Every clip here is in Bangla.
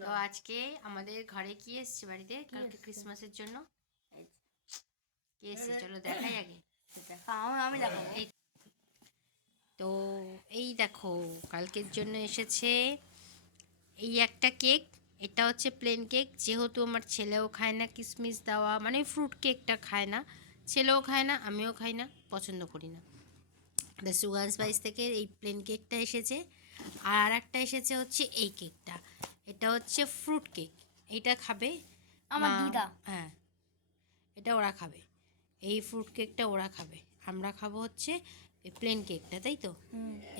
তো আজকে আমাদের ঘরে কি এসছে বাড়িতে কালকে ক্রিসমাসের জন্য? কি এসছে চলো দেখাই আগে। আমি দেখাবো। তো এই দেখো কালকের জন্য এসেছে এই একটা কেক। এটা হচ্ছে প্লেন কেক, যেহেতু আমার ছেলেও খায় না কিশমিশ দেওয়া, মানে ফ্রুট কেকটা খায় না, ছেলেও খায় না, আমিও খাই না, পছন্দ করি না। দ্য সুগার স্পাইস থেকে এই প্লেন কেকটা এসেছে। আর একটা এসেছে হচ্ছে এই কেকটা, এটা হচ্ছে ফ্রুট কেক। এইটা খাবে আমার দুইটা। হ্যাঁ, এটা ওরা খাবে, এই ফ্রুট কেকটা ওরা খাবে, আমরা খাবো হচ্ছে এই প্লেন কেকটা, তাই তো?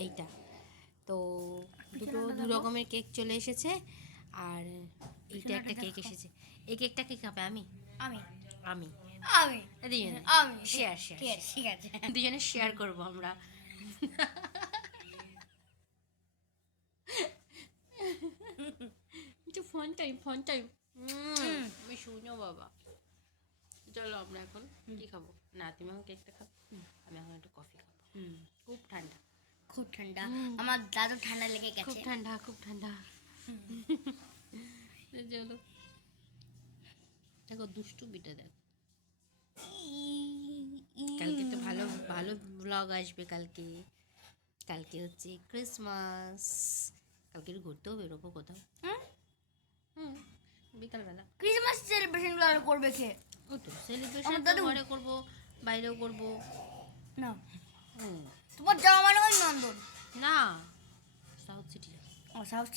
এইটা তো দু রকমের কেক চলে এসেছে। আর এইটা একটা কেক এসেছে। এই কেকটা কে খাবে? আমি আমি আমি আমি দুজনে আমি শেয়ার ঠিক আছে। দুজনে শেয়ার করবো আমরা। ফোন টাইম আমি শুনো বাবা। চলো আমরা এখন কি খাবো? না তুমি এখন কেকটা খাবো, আমি এখন একটু কফি খাবো। খুব ঠান্ডা, খুব ঠান্ডা। আমার দাদু ঠান্ডা লেগে খুব গেছে। ঠান্ডা, খুব ঠান্ডা। চলো দেখো দুষ্টু বিটা দেখো, কালকে তো ভালো ভালো ব্লগ আসবে। কালকে কালকে হচ্ছে ক্রিসমাস, কালকে একটু ঘুরতেও বেরোবো কোথাও। হুম, বিকালবেলা ক্রিসমাস সেলিব্রেশন গুলো করবে কে? ওই তো সেলিব্রেশন আমার দাদু। ঘরে করবো, বাইরেও করবো। না, হুম, তোমার যাওয়া মানে ওই নন্দন। না সাউথ সিটি ও সাউথ